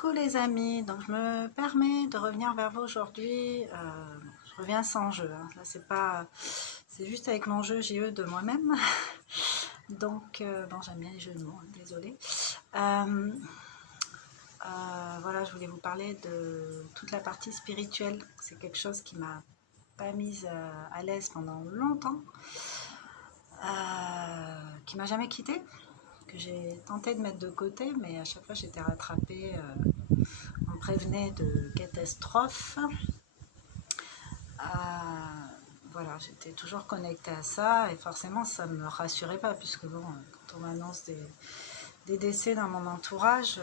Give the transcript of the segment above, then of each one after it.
Coucou les amis, donc je me permets de revenir vers vous aujourd'hui. Je reviens sans jeu, hein. Là c'est juste avec mon jeu JE de moi-même. Donc bon, j'aime bien les jeux de mots, hein, désolée. Voilà, je voulais vous parler de toute la partie spirituelle. C'est quelque chose qui m'a pas mise à l'aise pendant longtemps, qui m'a jamais quittée, que j'ai tenté de mettre de côté, mais à chaque fois j'étais rattrapée. On me prévenait de catastrophes. Voilà, j'étais toujours connectée à ça et forcément ça ne me rassurait pas, puisque bon, quand on m'annonce des décès dans mon entourage,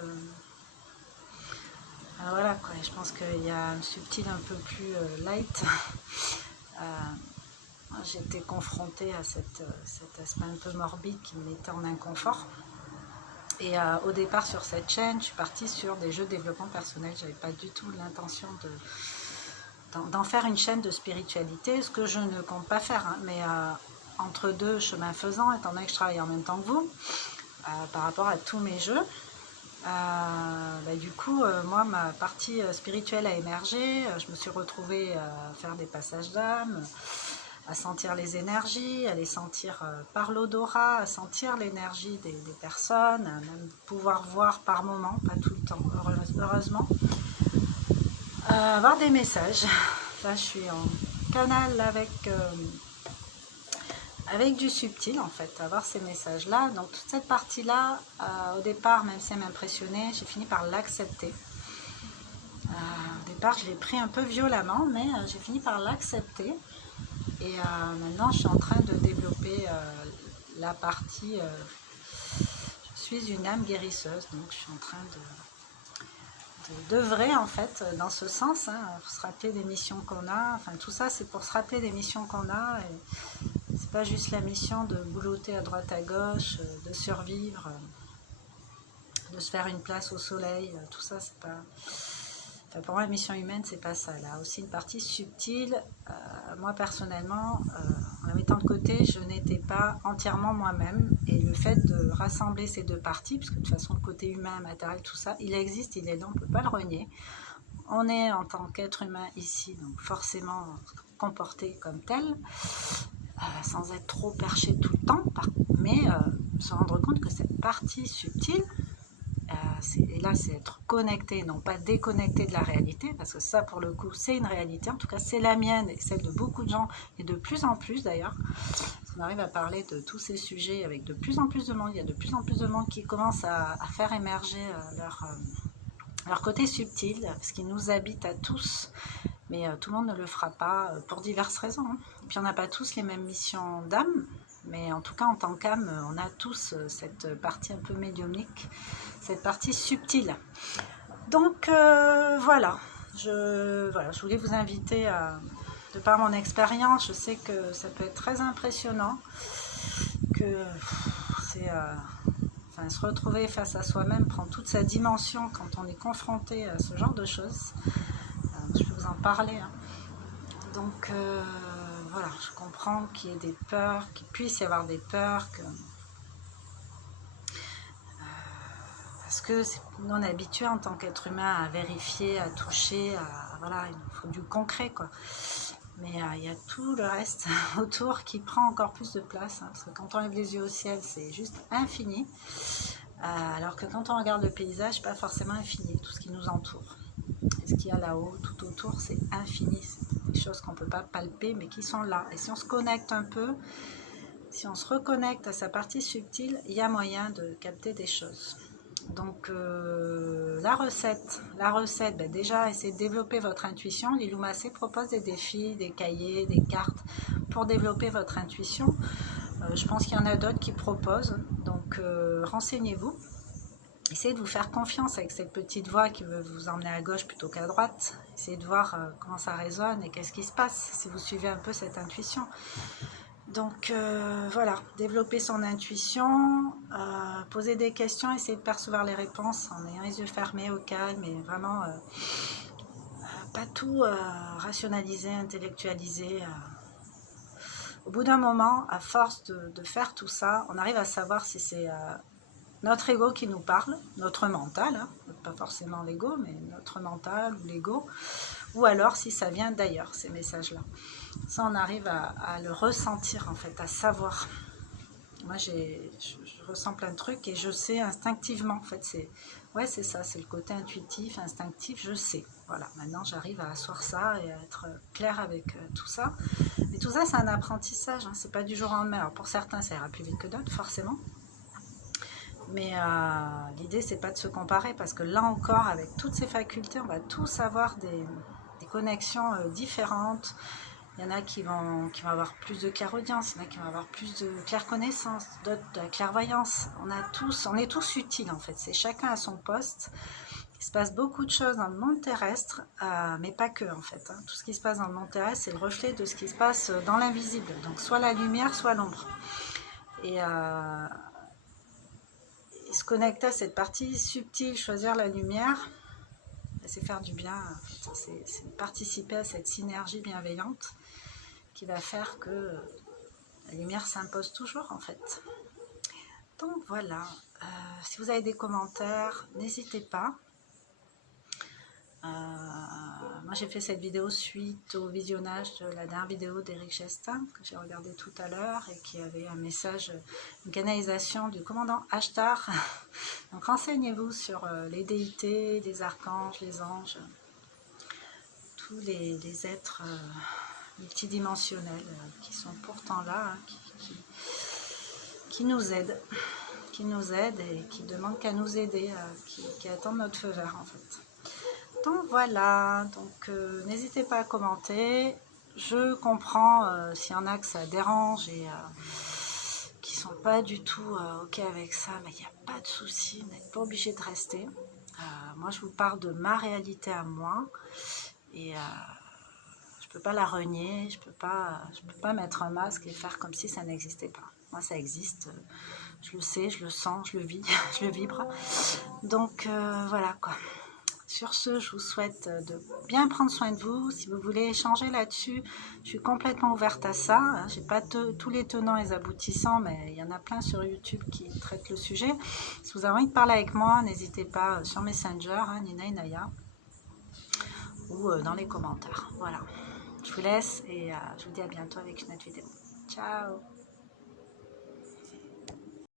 voilà quoi, je pense qu'il y a un subtil un peu plus light. J'étais confrontée à cet aspect un peu morbide qui me mettait en inconfort. Et au départ sur cette chaîne, je suis partie sur des jeux de développement personnel. J'avais pas du tout l'intention d'en faire une chaîne de spiritualité, ce que je ne compte pas faire, hein, mais entre deux chemins faisant, étant donné que je travaille en même temps que vous, par rapport à tous mes jeux, du coup, moi, ma partie spirituelle a émergé. Je me suis retrouvée à faire des passages d'âme, à sentir les énergies, à les sentir par l'odorat, à sentir l'énergie des personnes, à même pouvoir voir par moments, pas tout le temps, heureusement. Avoir des messages. Là, je suis en canal avec du subtil, en fait, avoir ces messages-là. Donc, toute cette partie-là, au départ, même si elle m'impressionnait, j'ai fini par l'accepter. Au départ, je l'ai pris un peu violemment, mais j'ai fini par l'accepter. Et maintenant, je suis en train de développer la partie... je suis une âme guérisseuse, donc je suis en train d'œuvrer en fait dans ce sens, hein, pour se rappeler des missions qu'on a. Enfin, tout ça, c'est pour se rappeler des missions qu'on a. Et c'est pas juste la mission de boulotter à droite à gauche, de survivre, de se faire une place au soleil. Tout ça, c'est pas... Enfin, pour moi, la mission humaine, c'est pas ça. Là, aussi une partie subtile. Moi, personnellement, en la mettant de côté, je n'étais pas entièrement moi-même. Et le fait de rassembler ces deux parties, parce que de toute façon, le côté humain, matériel, tout ça, il existe, il est là, on ne peut pas le renier. On est en tant qu'être humain ici, donc forcément comporté comme tel, sans être trop perché tout le temps, mais se rendre compte que cette partie subtile, et là c'est être connecté, non pas déconnecté de la réalité, parce que ça pour le coup c'est une réalité, en tout cas c'est la mienne et celle de beaucoup de gens, et de plus en plus d'ailleurs, parce qu'on arrive à parler de tous ces sujets avec de plus en plus de monde, il y a de plus en plus de monde qui commence à faire émerger leur côté subtil, ce qui nous habite à tous, mais tout le monde ne le fera pas pour diverses raisons, hein. Et puis on n'a pas tous les mêmes missions d'âme, mais en tout cas en tant qu'âme, on a tous cette partie un peu médiumnique, cette partie subtile. Donc voilà, je voulais vous inviter de par mon expérience, je sais que ça peut être très impressionnant, que c'est... se retrouver face à soi-même prend toute sa dimension quand on est confronté à ce genre de choses. Je peux vous en parler, hein. Donc voilà, je comprends qu'il y ait des peurs, qu'il puisse y avoir des peurs, parce que nous on est habitué en tant qu'être humain à vérifier, à toucher, voilà, il faut du concret quoi. Mais il y a tout le reste autour qui prend encore plus de place, hein, parce que quand on lève les yeux au ciel, c'est juste infini. Alors que quand on regarde le paysage, pas forcément infini, tout ce qui nous entoure. Et ce qu'il y a là-haut, tout autour, c'est infini. C'est des choses qu'on ne peut pas palper, mais qui sont là. Et si on se connecte un peu, si on se reconnecte à sa partie subtile, il y a moyen de capter des choses. Donc la recette, déjà essayez de développer votre intuition. Lilou Massé propose des défis, des cahiers, des cartes pour développer votre intuition. Je pense qu'il y en a d'autres qui proposent, donc renseignez-vous. Essayez de vous faire confiance avec cette petite voix qui veut vous emmener à gauche plutôt qu'à droite. Essayez de voir comment ça résonne et qu'est-ce qui se passe si vous suivez un peu cette intuition. Donc voilà, développer son intuition, poser des questions, essayer de percevoir les réponses en ayant les yeux fermés, au calme, et vraiment pas tout rationaliser, intellectualiser. Au bout d'un moment, à force de faire tout ça, on arrive à savoir si c'est notre ego qui nous parle, notre mental, hein, pas forcément l'ego, mais notre mental ou l'ego, ou alors si ça vient d'ailleurs, ces messages-là. Ça, on arrive à le ressentir en fait, à savoir. Moi, je ressens plein de trucs et je sais instinctivement. En fait, c'est ça, c'est le côté intuitif, instinctif, je sais. Voilà, maintenant j'arrive à asseoir ça et à être clair avec tout ça. Mais tout ça, c'est un apprentissage, hein, c'est pas du jour au lendemain. Alors pour certains, ça ira plus vite que d'autres, forcément. Mais l'idée, c'est pas de se comparer parce que là encore, avec toutes ces facultés, on va tous avoir des connexions différentes. Il y en a qui vont avoir plus de clairaudience, il y en a qui vont avoir plus de clairconnaissance, d'autres de la clairvoyance. On est tous utiles en fait, c'est chacun à son poste. Il se passe beaucoup de choses dans le monde terrestre, mais pas que en fait. Hein. Tout ce qui se passe dans le monde terrestre, c'est le reflet de ce qui se passe dans l'invisible. Donc soit la lumière, soit l'ombre. Et se connecter à cette partie subtile, choisir la lumière, c'est faire du bien. En fait. C'est participer à cette synergie bienveillante qui va faire que la lumière s'impose toujours en fait. Donc voilà, si vous avez des commentaires, n'hésitez pas. Moi j'ai fait cette vidéo suite au visionnage de la dernière vidéo d'Éric Chestin que j'ai regardé tout à l'heure et qui avait un message, une canalisation du commandant Ashtar. Donc renseignez-vous sur les déités, les archanges, les anges, tous les êtres multidimensionnels qui sont pourtant là, hein, qui nous aident et qui demandent qu'à nous aider, qui attendent notre feu vert en fait. Donc voilà, donc n'hésitez pas à commenter. Je comprends s'il y en a que ça dérange et qui sont pas du tout ok avec ça, mais il n'y a pas de souci, vous n'êtes pas obligé de rester. Moi je vous parle de ma réalité à moi et je peux pas la renier, je peux pas mettre un masque et faire comme si ça n'existait pas. Moi ça existe, je le sais, je le sens, je le vis, je le vibre. Donc voilà quoi. Sur ce, je vous souhaite de bien prendre soin de vous. Si vous voulez échanger là-dessus, je suis complètement ouverte à ça. Je n'ai pas tous les tenants et les aboutissants, mais il y en a plein sur YouTube qui traitent le sujet. Si vous avez envie de parler avec moi, n'hésitez pas sur Messenger, hein, Nina Inaya, ou dans les commentaires. Voilà. Je vous laisse et je vous dis à bientôt avec une autre vidéo. Ciao!